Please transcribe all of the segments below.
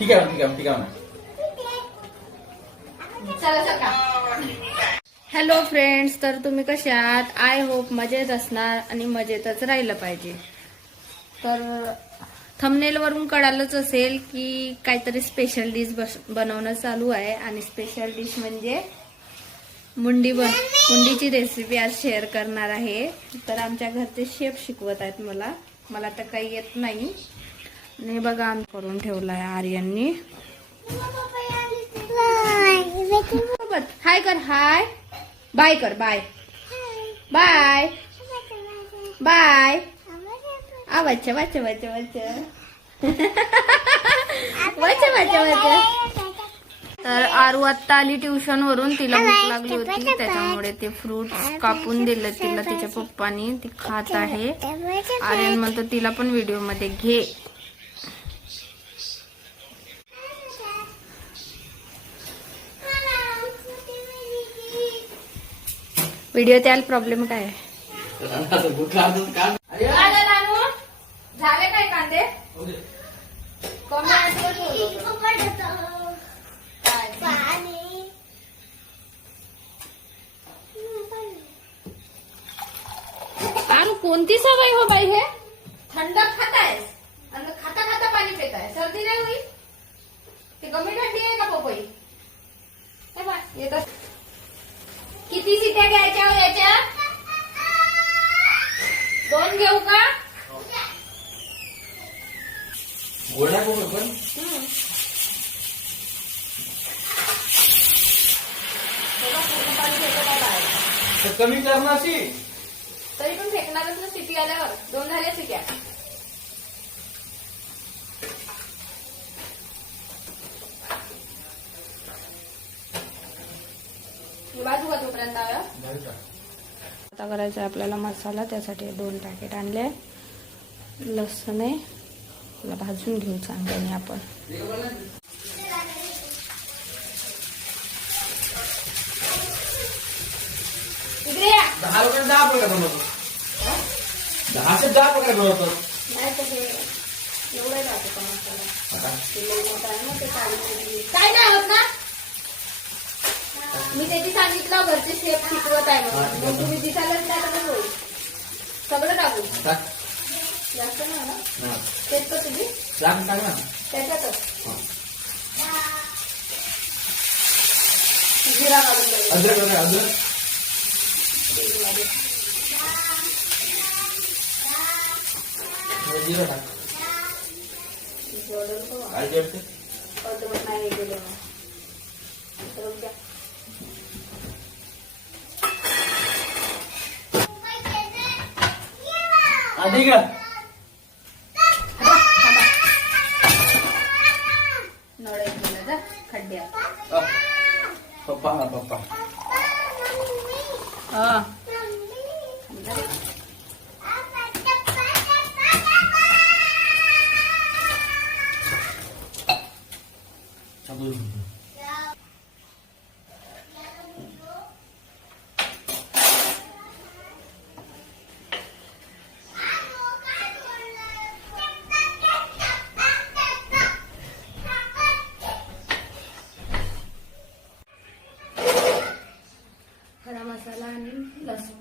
ठीक आहे ठीक आहे ठीक आहे. हॅलो फ्रेंड्स, तर तुम्ही कसे आहात? आय होप मजेत असणार आणि मजेतच राहिलं पाहिजे. तर थंबनेल वरून कळालंच असेल की काहीतरी स्पेशल डिश बनवणं चालू आहे आणि स्पेशल डिश म्हणजे मुंडीची रेसिपी आज शेअर करणार आहे. तर आमच्या घरचे शेफ शिकवत आहेत मला तर काही येत नाही. आणि बघा आम्ही करून ठेवलाय आर्यननी. हाय कर, हाय बाय कर, बाय बाय बाय. वाचा वाचा वाचा वाचा वाचा वाचा वाचा. तर आरू आत्ता आली ट्युशन वरून. तिला भूक लागली होती त्याच्यामुळे ते फ्रूट्स कापून दिलं तिला तिच्या पप्पानी. ती खात आहे. आर्यन म्हणतो तिला पण व्हिडिओ मध्ये घे. व्हिडिओ त्याला प्रॉब्लेम काय आहे? झाले काय कांदे आरू कोणती सवय हो बाई? हे थंड खाताय आणि खाता खाता पाणी पिताय. सर्दी नाही होईल? ते कमी थंडी आहे का पपई? येत. किती सिट्या घ्यायच्या हो याच्या? 2 घेऊ का? गोळ्या बघू पण कमी करणार तरी पण फेकणारच ना सिटी आल्यावर. 2 झाल्या सिट्या. बाजू का तोपर्यंत आता करायचा आपल्याला मसाला. त्यासाठी 2 पॅकेट आणले. लसूण आहे, त्याला भाजून घेऊ चांगल्याने आपण. इकडे या. 10 रुपये 10 प्रकार बनवतो. 10 से 10 प्रकार बनवतो. नाही तर हे एवढं जातं का मसाला? काय नाही होत ना. मी त्याची सांगितलं घरचे शेफ शिकवत आहे म्हणून. मग तुम्ही दिसायलाच काय तर होईल. सगळं टाकू. जास्त नाही ना तेच तर तुम्ही त्याच्यातच जिरा काढून अद्रक जिरा टाक. काय करते? नाही गेले द्या. आधी का नळ गेलं जा खड्ड्यात. पप्पा हा पप्पा खडा मसाला आणि लसूण.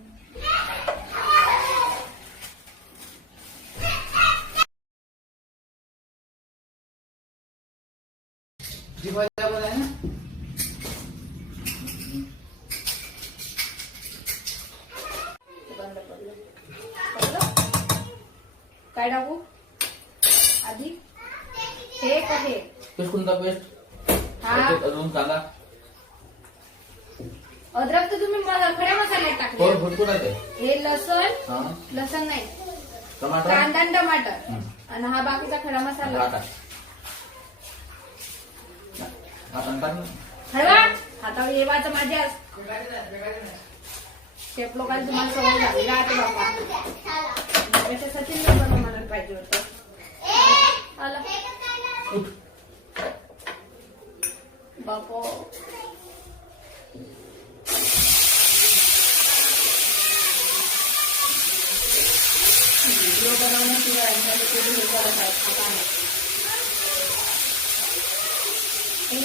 काय टाकू आधी? हे का हे पेस्ट कोणता पेस्ट? अजून कांदा अद्रक तर तुम्ही खड्या मसाल्यात टाकले. भरपूर आहे. हे लसण नाही, टमाटर, कांदा आणि टमाटर आणि हा बाकीचा खडा मसाला. हळवा हातावर येवायचं माझ्या. शेफ लोकांनी तुम्हाला सवय झाली आता बाबा. त्याच्यासाठी बनवायला पाहिजे होतं. आला बापो. व्हिडिओ बनवण्याशिवाय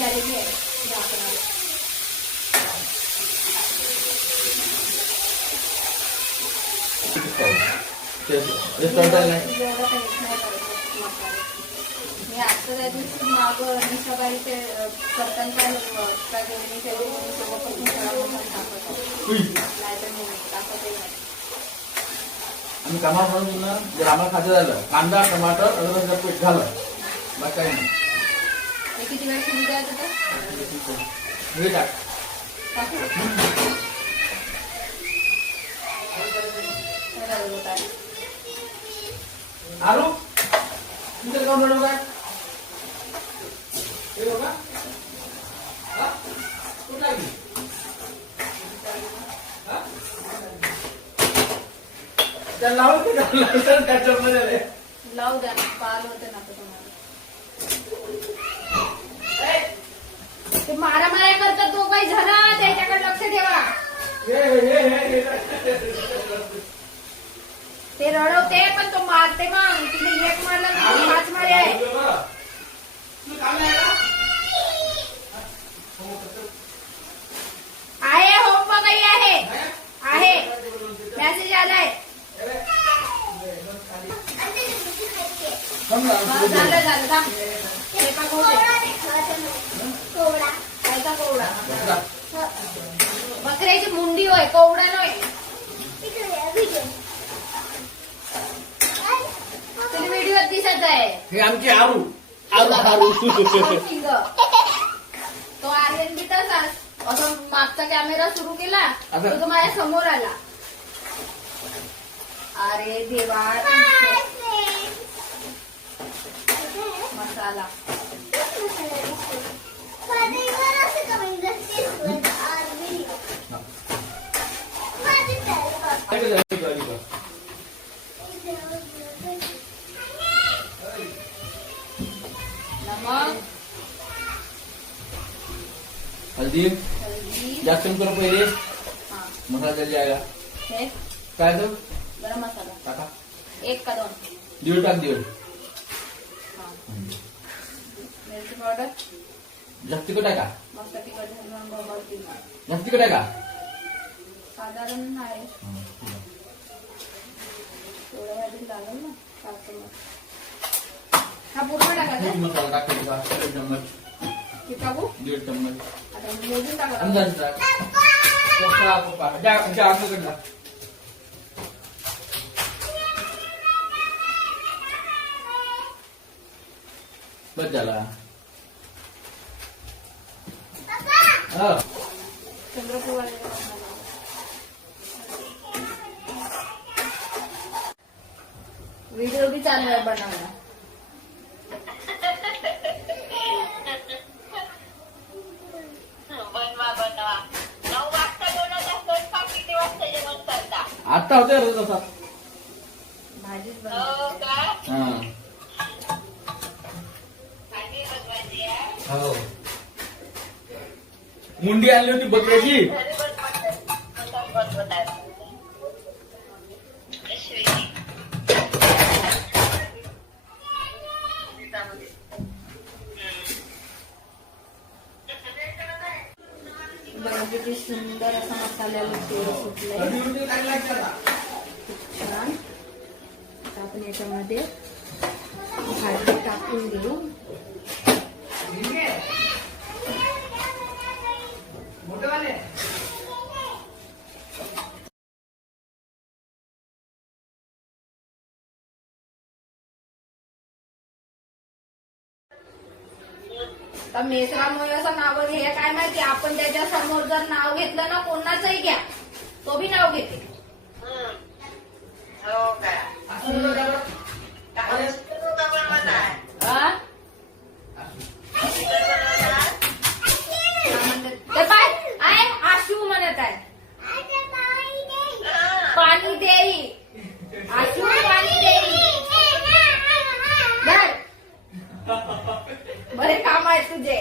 झालेली आहे झाकणाला. मी आता त्या दिवशी माग सकाळी ते करताना काय केलं तेव्हापासून आम्ही कामाला म्हणून ना जर आम्हाला खायचं झालं कांदा टमाटर अद्रक पीठ झालं मग काही नाही. हे किती वेळ शिजू द्यायचं ते? हे टाक. आलू तुमचं काम रडू काय हे बघा हा कुठला आहे? हा त्याला लावून ते त्याच्यामध्ये लावू द्या ना पाल होते ना तुम्हाला ते मारामाऱ्या करतात दोघही जण त्याच्याकडे लक्ष ठेवा. ते रडवते पण तो मारते मग तिने एक मारला तर 5 मारे आहे. आहे होमवर्क आहे मेसेज आलाय. झालं थांब. स्वयंपाक होते. खायचा कोवडा बकऱ्याची मुंडी होय कोवडा नाही. तुला व्हिडिओत दिसत आहे हे आमची आरू आरू सिंग. तो आर्यन बी तसाच असं मागचा कॅमेरा सुरू केला तो माझ्या समोर आला. अरे देवा मसाला नमक हल्दी जास्त करो पहिले मसाला जल जाएगा. हे काय तो गरम मसाला टाका 1 का 2 दीड टाक दीड. मिरची पावडर जास्त तिखट आहे का मस्त तिखट जास्त तिखट आहे का साधारण आहे थोड्या वेळात लागेल ना टाकतो मग. हा पूर्ण टाकायचा मसाला टाकायचा 1 चम्मच किती टाकू दीड चम्मच आता मोजून टाका. अंदाज टाक. पप्पा जा आमच्याकडला बस झाला. व्हिडिओ बी चालू आहे बनवला. आता होते रोज असा भाजीच हो मुंडी आणली होती बकऱ्याची. किती सुंदर असा मसाल्याला तेल सुटलंय छान. आता आपण याच्यामध्ये भाजी टाकून देऊ. मेसरामुळे असं नाव घे काय माहिती. आपण त्याच्या समोर जर नाव घेतलं ना कोणाचंही घ्या तो बी नाव घेते. काय आशू म्हणत आहे पाणी देई आशू पाणी देई. बरे काम आहे तुझे.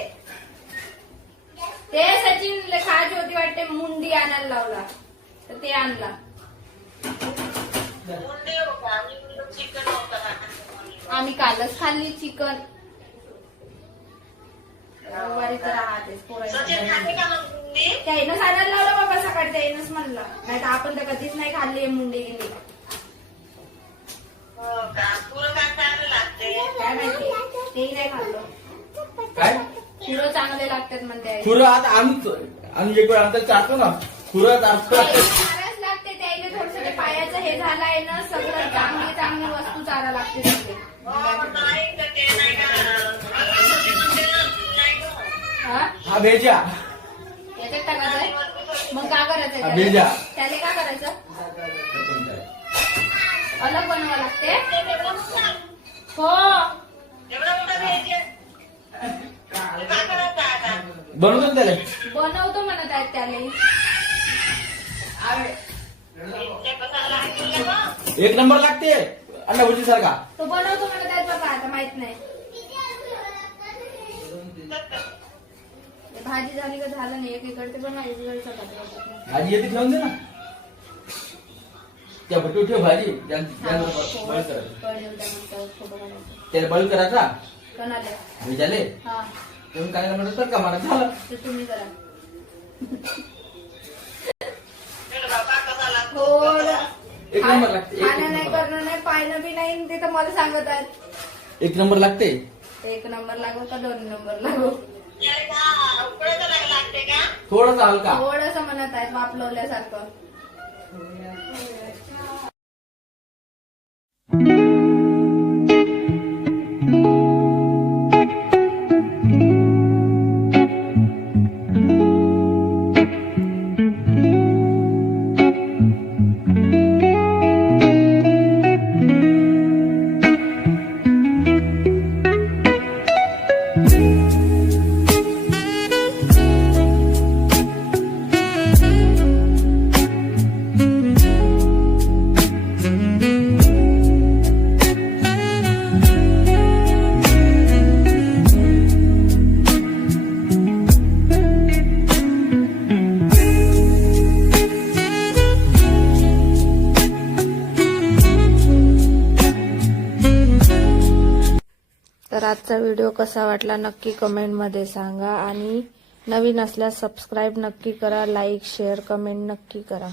ते सचिन खायची होती वाटते मुंडी आणायला लावला तर ते आणला. आम्ही कालच खाल्ली चिकन. रविवारी तर राहतेच सचिन खाते का मग मुंडी? त्याईनंच आणायला लावलं बाबा सकाळी त्याईनंच म्हणलं नाही तर आपण तर कधीच नाही खाल्ली मुंडी गिंडी हो का? पुरं काय चांगलं लागते? काय माहिती तेही नाही खाल्लं काय खुरं चांगले लागतात म्हणते खुरं आता आम्ही एक वेळ अंतर चालतो ना खुरं चालतो चाराच लागते त्याईने थोडस ते पायाचं हे झालंय ना सगळं चांगली चांगली वस्तू चारा लागते सगळे हो, नाही तर ते नाही का? सचिन म्हणते ना, नाही गं. हा हा भेजा याच्यात टाकायचंय मग काय करायचंय हा, त्याला? भेजा. त्याला काय करायचं अलग बनवावं लागते हो एवढं मोठं घ्यायचे. काय करायचं आता? बनवतो ना त्याला बनवतो म्हणत आहेत त्याला ते कशाला लागतील ना गं? एक नंबर लागते अंडा भुजी सारखा तो बनवतो म्हणत आहेत बाबा आता माहित नाही भाजी झाली का झालं नाही एकीकडे बनवायची एकीकडे चपाती बनवायची. भाजी येते ठेवून दे ना त्या भटू ठेव भाजी हा, बळ करायचं पळ देऊ द्या मग फोटो काढायचा. त्याला बळ करायचा कोणाला? भेजाले हा तेव्हा काय म्हणत तर का मला झालं ते तुम्ही करा एवढं बाबा कशाला? थोडं एक नंबर लागते खाणं नाही करणं नाही पाहिलं बी नाही ते तर मला सांगत आहेत एक नंबर लागते एक नंबर लागो का 2 नंबर लागो यार का? उकळायचं नाही लागते का? थोडस हलका थोडस म्हणत आहेत वापलवल्यासारखं तर आजचा व्हिडिओ कसा वाटला नक्की कमेंटमध्ये सांगा आणि नवीन असल्यास सबस्क्राईब नक्की करा लाईक शेअर कमेंट नक्की करा